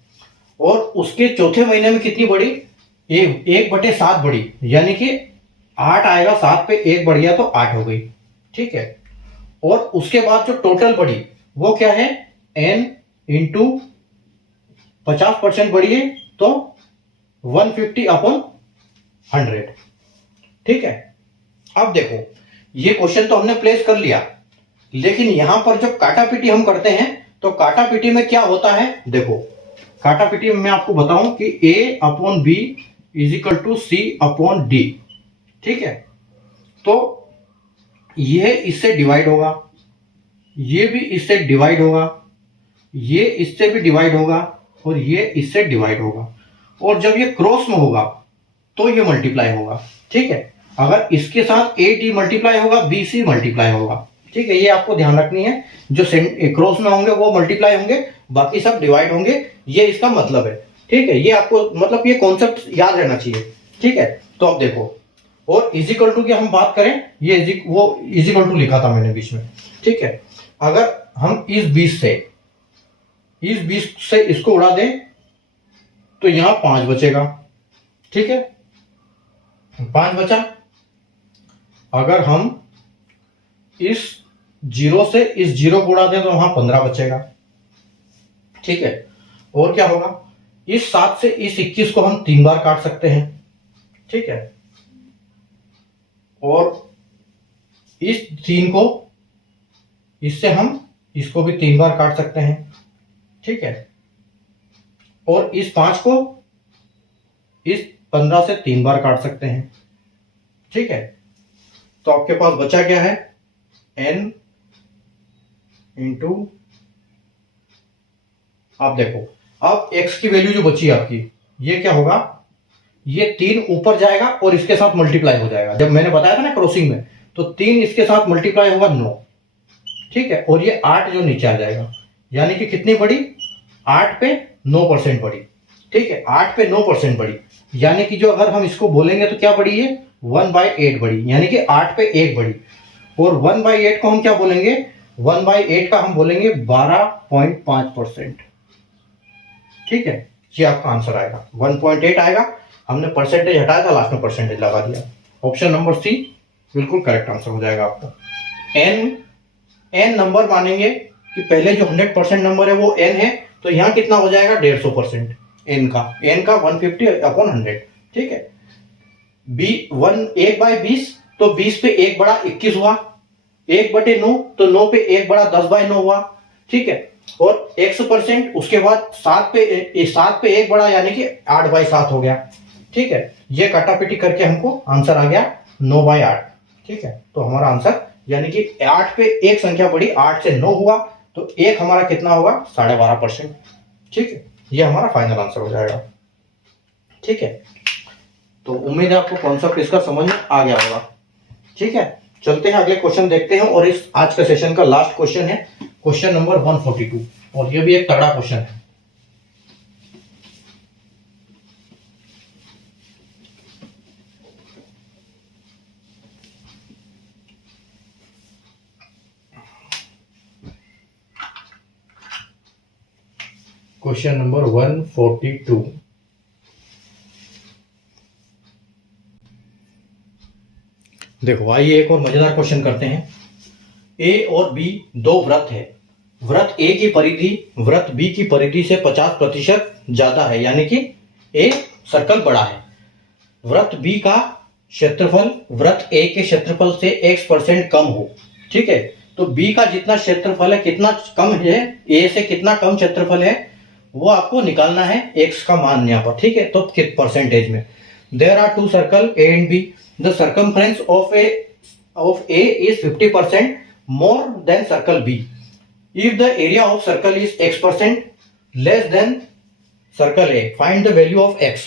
और उसके चौथे महीने में कितनी बढ़ी, 1/7 बढ़ी, यानी कि 8 आएगा, 7 पे 1 बढ़ गया तो 8 हो गई। ठीक है, और उसके बाद जो टोटल बढ़ी वो क्या है, n इंटू 50% बढ़ी है तो 150/100। ठीक है, अब देखो ये क्वेश्चन तो हमने प्लेस कर लिया, लेकिन यहां पर जो काटापीटी हम करते हैं तो काटापीटी में क्या होता है, देखो काटापीटी में मैं आपको बताऊं कि A/B = C/D। ठीक है, तो ये इससे डिवाइड होगा, ये भी इससे डिवाइड होगा, ये इससे भी डिवाइड होगा और ये इससे डिवाइड होगा, और जब ये क्रॉस में होगा तो ये मल्टीप्लाई होगा। ठीक है, अगर इसके साथ AD मल्टीप्लाई होगा, BC मल्टीप्लाई होगा। ठीक है, ये आपको ध्यान रखनी है, जो क्रॉस में होंगे वो मल्टीप्लाई होंगे, बाकी सब डिवाइड होंगे, ये इसका मतलब है। ठीक है, ये आपको मतलब ये कॉन्सेप्ट याद रहना चाहिए। ठीक है, तो अब देखो, और इजिकल टू की हम बात करें, ये इजिकल टू लिखा था मैंने बीच में। ठीक है, अगर हम इस 20 से इसको उड़ा दें तो यहां 5 बचेगा। ठीक है, 5 बचा। अगर हम इस 0 से इस 0 को उड़ा दें तो वहां 15 बचेगा। ठीक है, और क्या होगा, इस 7 से इस 21 को हम 3 बार काट सकते हैं। ठीक है, और इस 3 को इससे हम इसको भी 3 बार काट सकते हैं। ठीक है, और इस 5 को इस 15 से 3 बार काट सकते हैं। ठीक है, तो आपके पास बचा क्या है, n इंटू, आप देखो अब x की वैल्यू जो बची आपकी, ये क्या होगा, ये 3 ऊपर जाएगा और इसके साथ मल्टीप्लाई हो जाएगा। जब मैंने बताया था ना क्रॉसिंग में, तो 3 इसके साथ मल्टीप्लाई होगा 9। ठीक है, और ये 8 जो नीचे आ जाएगा, यानी कि कितनी बढ़ी, 8 पे 9% बढ़ी। ठीक है, 8 पे 9% बढ़ी, यानी कि जो अगर हम इसको बोलेंगे तो क्या बढ़ी है, 1/8 बढ़ी, यानी कि 8 पे 1 बढ़ी। और 1/8 को हम क्या बोलेंगे, 1/8 का हम बोलेंगे 12.5%। ठीक है, ये आपका आंसर आएगा, 1.8 आएगा। हमने परसेंटेज हटाया था, लास्ट में परसेंटेज लगा दिया। ऑप्शन नंबर सी बिल्कुल करेक्ट आंसर हो जाएगा आपका। n नंबर मानेंगे कि पहले जो 100% नंबर है वो n है, तो यहां कितना हो जाएगा, 150% n का 150/100। ठीक है, 1 बाय 20, तो 20 पे 1 बड़ा 21 हुआ, 1/9, तो 9 पे 1 बड़ा 10/9 हुआ, ठीक है। और x%, उसके बाद 7 पे 1 बड़ा यानी कि 8/7 हो गया, ठीक है। ये काटापीटी करके हमको आंसर आ गया 9/8, ठीक है। तो हमारा आंसर यानी कि 8 पे एक संख्या बढ़ी, 8 से 9 हुआ, तो एक हमारा कितना होगा 12.5%, ठीक है। ये हमारा फाइनल आंसर हो जाएगा, ठीक है। तो उम्मीद है आपको कॉन्सेप्ट इसका समझ में आ गया होगा, ठीक है। चलते हैं अगले क्वेश्चन देखते हैं, और इस आज का सेशन का लास्ट क्वेश्चन है क्वेश्चन नंबर 142, और ये भी एक तगड़ा क्वेश्चन है। क्वेश्चन नंबर 142, देखो आइए एक और मजेदार क्वेश्चन करते हैं। ए और बी दो व्रत है, व्रत ए की परिधि व्रत बी की परिधि से 50% ज्यादा है, यानी कि ए सर्कल बड़ा है। व्रत बी का क्षेत्रफल व्रत ए के क्षेत्रफल से x% कम हो, ठीक है। तो बी का जितना क्षेत्रफल है, कितना कम है, ए से कितना कम क्षेत्रफल है, वो आपको निकालना है, x का मान यहाँ पर, ठीक है। तो कित परसेंटेज में, there are two circle A and B, the circumference of A is 50% more than circle B. If the area of circle is x% less than circle A, find the value of x,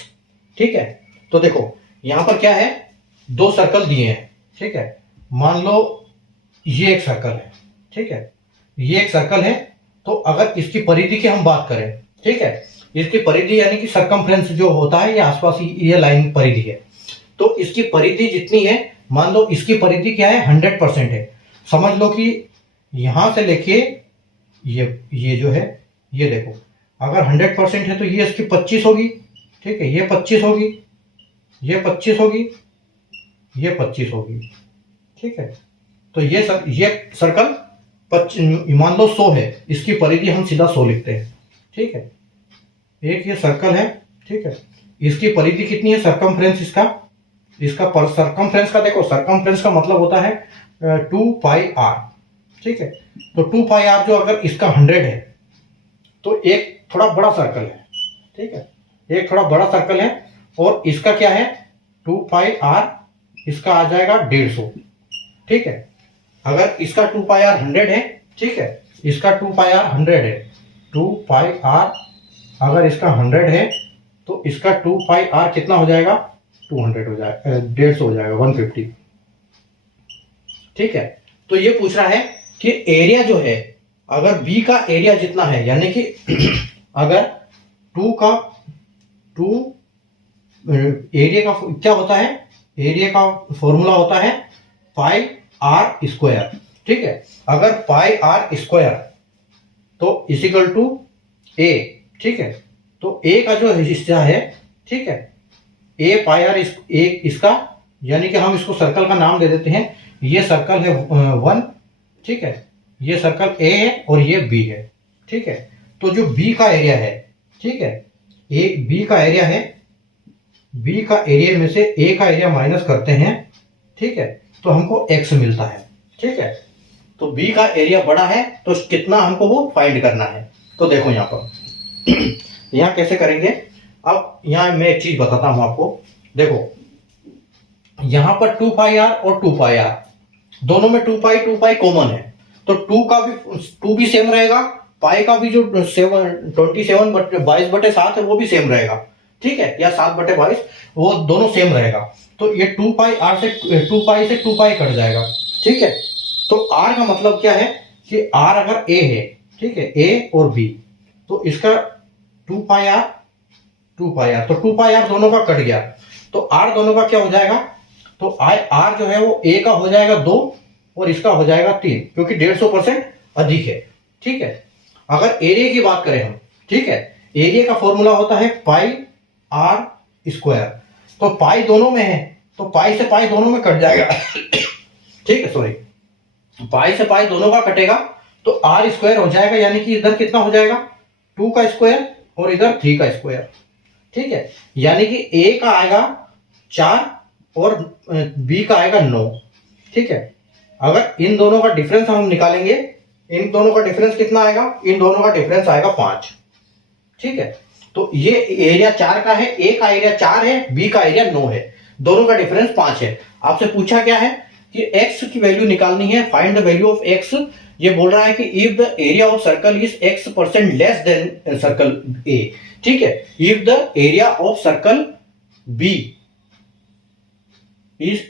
ठीक है। तो देखो यहां पर क्या है, दो circle दिए हैं, ठीक है। मान लो ये एक सर्कल है, ठीक है, ये एक सर्कल है। तो अगर इसकी परिधि की हम बात करें, ठीक है, इसकी परिधि यानी कि सर्कमफ्रेंस जो होता है, ये आसपास ये लाइन परिधि है। तो इसकी परिधि जितनी है, मान लो इसकी परिधि क्या है 100% है। समझ लो कि यहां से लेके ये जो है, ये देखो अगर 100% है तो ये इसकी 25 होगी, ठीक है, ये 25 होगी, ये 25 होगी, ये 25 होगी, ठीक है। तो ये सर्कल मान लो 100 है, इसकी परिधि हम सीधा 100 लिखते हैं, ठीक है। एक ये सर्कल है, ठीक है, इसकी परिधि कितनी है, सर्कमफ्रेंस इसका सर्कमफ्रेंस का देखो, सर्कमफ्रेंस का मतलब होता है 2πr, ठीक है। तो 2πr जो अगर इसका 100 है, तो एक थोड़ा बड़ा सर्कल है, ठीक है, एक थोड़ा बड़ा सर्कल है, और इसका क्या है 2πr, इसका आ जाएगा 150, ठीक है। अगर इसका 2πr 100 है, ठीक है, इसका 2πr 100 है, 2πr अगर इसका 100 है, तो इसका 2πr कितना हो जाएगा 200 हो जाएगा, 150 हो जाएगा, 150, ठीक है। तो ये पूछ रहा है कि एरिया जो है, अगर बी का एरिया जितना है, यानी कि अगर 2 एरिया का क्या होता है, एरिया का फॉर्मूला होता है पाई आर स्क्वायर, ठीक है। अगर पाई आर स्क्वायर तो इजिकल टू ए, ठीक है। तो ए का जो हिस्सा है, ठीक है, ए पाई आर इसका, यानी कि हम इसको सर्कल का नाम दे देते हैं, ये सर्कल है 1, ठीक है, ये सर्कल ए है और ये बी है, ठीक है। तो जो बी का एरिया है, ठीक है, ए बी का एरिया है, बी का एरिया में से ए का एरिया माइनस करते हैं, ठीक है, तो हमको एक्स मिलता है, ठीक है। तो बी का एरिया बड़ा है, तो कितना हमको वो फाइंड करना है। तो देखो यहाँ पर यहाँ कैसे करेंगे, अब यहाँ मैं एक चीज बताता हूं आपको। देखो यहां पर 2πr और 2πr दोनों में 2π कॉमन है, तो 2 भी सेम रहेगा, पाई का भी जो 22/7 है वो भी सेम रहेगा, ठीक है, या 7/22 वो दोनों सेम रहेगा। तो ये 2πr से 2π कट जाएगा, ठीक है। तो r का मतलब क्या है कि r अगर a है, ठीक है, a और b, तो इसका 2πr तो 2πr दोनों का कट गया, तो r दोनों का क्या हो जाएगा, तो r जो है वो a का हो जाएगा 2 और इसका हो जाएगा 3, क्योंकि 150% अधिक है, ठीक है। अगर एरिया की बात करें हम, ठीक है, एरिया का फॉर्मूला होता है पाई आर स्क्वायर, तो पाई दोनों में है, तो पाई से पाई दोनों में कट जाएगा ठीक है, सॉरी, पाई से पाई दोनों का कटेगा, तो आर स्क्वायर हो जाएगा, यानी कि इधर कितना हो जाएगा 2 का स्क्वायर और इधर 3 का स्क्वायर, ठीक है। यानी कि a का आएगा 4 और बी का आएगा 9। ठीक है, अगर इन दोनों का डिफरेंस हम निकालेंगे, इन दोनों का डिफरेंस कितना आएगा, इन दोनों का डिफरेंस आएगा 5। ठीक है, तो ये एरिया 4 का है, ए का एरिया 4 है, बी का एरिया 9 है, दोनों का डिफरेंस 5 है। आपसे पूछा क्या है कि x की वैल्यू निकालनी है, find the value of x। ये बोल रहा है कि if the area of circle is x% less than circle a। ठीक है, if the area of circle b is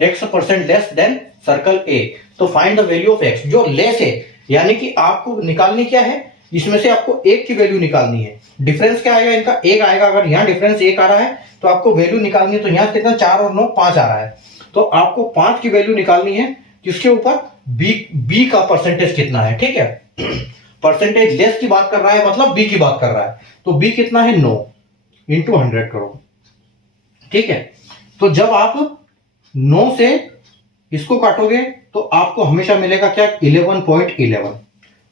x% less than circle a, तो find the value of x। जो less है यानी कि आपको निकालनी क्या है, इसमें से आपको एक की वैल्यू निकालनी है। डिफरेंस क्या आएगा इनका, एक आएगा। अगर यहाँ डिफरेंस एक आ रहा है तो आपको वैल्यू निकालनी है, तो यहाँ कितना 4 और 9 5 आ रहा है, तो आपको 5 की वैल्यू निकालनी है। किसके ऊपर, बी का परसेंटेज कितना है। ठीक है, परसेंटेज लेस की बात कर रहा है, मतलब बी की बात कर रहा है, तो बी कितना है 9 इंटू 100 करो। ठीक है, तो जब आप 9 से इसको काटोगे तो आपको हमेशा मिलेगा क्या, 11.11।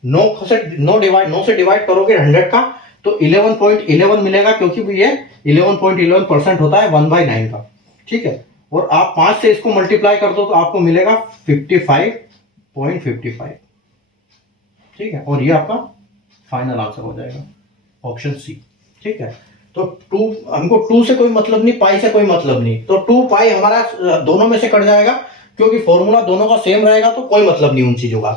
9 से डिवाइड करोगे 100 का तो 11.11 मिलेगा, क्योंकि ये 11.11% होता है 1/9 का। ठीक है, और आप 5 से इसको मल्टीप्लाई कर दो तो आपको मिलेगा 55.55। ठीक है, और ये आपका फाइनल आंसर हो जाएगा, ऑप्शन सी। ठीक है, तो हमको 2 से कोई मतलब नहीं, पाई से कोई मतलब नहीं, तो 2 पाई हमारा दोनों में से कट जाएगा, क्योंकि फॉर्मूला दोनों का सेम रहेगा, तो कोई मतलब नहीं उन चीजों का।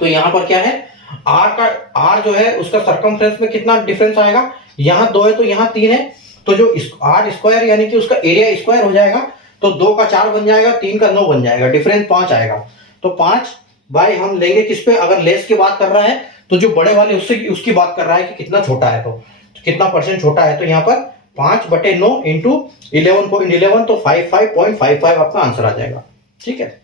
तो यहां पर क्या है, आर जो है उसका सर्कमफ्रेंस में कितना डिफरेंस आएगा, यहां 2 है तो यहां 3 है, तो जो आर स्क्वायर यानी कि उसका एरिया स्क्वायर हो जाएगा, तो 2 का 4 बन जाएगा, 3 का 9 बन जाएगा, डिफरेंस 5 आएगा। तो 5 बाय हम लेंगे किस पे, अगर लेस की बात कर रहा है तो जो बड़े वाले उसकी बात कर रहा है कि कितना छोटा है, तो कितना परसेंट छोटा है, तो यहाँ पर 5/9 इंटू 11.11, तो 55.55 आपका आंसर आ जाएगा। ठीक है,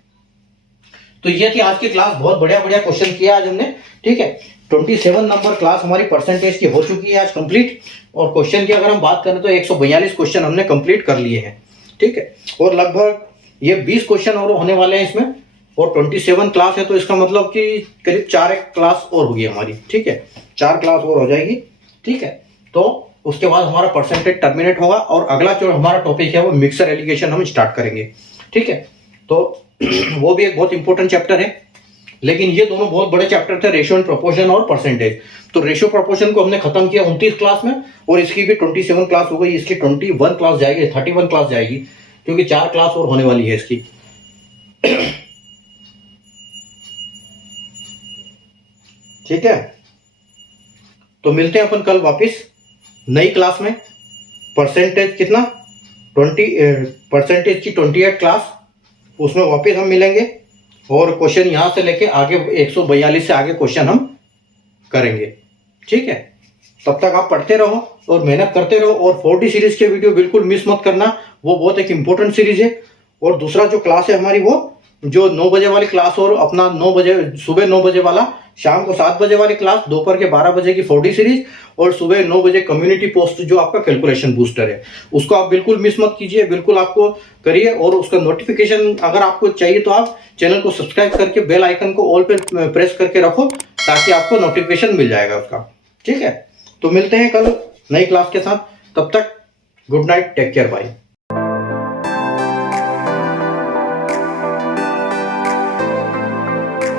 तो ये थी आज की क्लास, बहुत बढ़िया बढ़िया क्वेश्चन किया आज हमने। ठीक है, 27 नंबर क्लास हमारी परसेंटेज की हो चुकी है आज कंप्लीट, और क्वेश्चन की अगर हम बात करें तो 142 क्वेश्चन हमने कंप्लीट कर लिए हैं। ठीक है, और लगभग ये 20 क्वेश्चन और होने वाले हैं इसमें, और 27 क्लास है, तो इसका मतलब कि करीब 4 क्लास और होगी हमारी। ठीक है, 4 क्लास और हो जाएगी। ठीक है, तो उसके बाद हमारा परसेंटेज टर्मिनेट होगा, और अगला जो हमारा टॉपिक है वो मिक्सर एलिगेशन हम स्टार्ट करेंगे। ठीक है, तो वो भी एक बहुत इंपॉर्टेंट चैप्टर है, लेकिन ये दोनों बहुत बड़े चैप्टर थे, रेशियो एंड प्रोपोर्शन और परसेंटेज। तो रेशियो प्रोपोर्शन को हमने खत्म किया 29 क्लास में, और इसकी भी 27 क्लास हो गई, इसकी 21 क्लास जाएगी, 31 क्लास जाएगी, क्योंकि 4 क्लास और होने वाली है इसकी। ठीक है, तो मिलते हैं अपन कल वापिस नई क्लास में। परसेंटेज कितना, 20% की 28 क्लास, उसमें वापिस हम मिलेंगे, और क्वेश्चन यहां से लेके आगे 142 से आगे क्वेश्चन हम करेंगे। ठीक है, तब तक आप पढ़ते रहो और मेहनत करते रहो, और 4D सीरीज के वीडियो बिल्कुल मिस मत करना, वो बहुत एक इंपॉर्टेंट सीरीज है। और दूसरा जो क्लास है हमारी, वो जो 9 बजे वाली क्लास, और अपना 9 बजे सुबह 9 बजे वाला, शाम को 7 बजे वाली क्लास, दोपहर के 12 बजे की 4D सीरीज, और सुबह 9 बजे कम्युनिटी पोस्ट जो आपका कैलकुलेशन बूस्टर है, उसको आप बिल्कुल मिस मत कीजिए, बिल्कुल आपको करिए। और उसका नोटिफिकेशन अगर आपको चाहिए तो आप चैनल को सब्सक्राइब करके बेल आइकन को ऑल पे प्रेस करके रखो, ताकि आपको नोटिफिकेशन मिल जाएगा उसका। ठीक है, तो मिलते हैं कल नई क्लास के साथ, तब तक good night, take care, bye.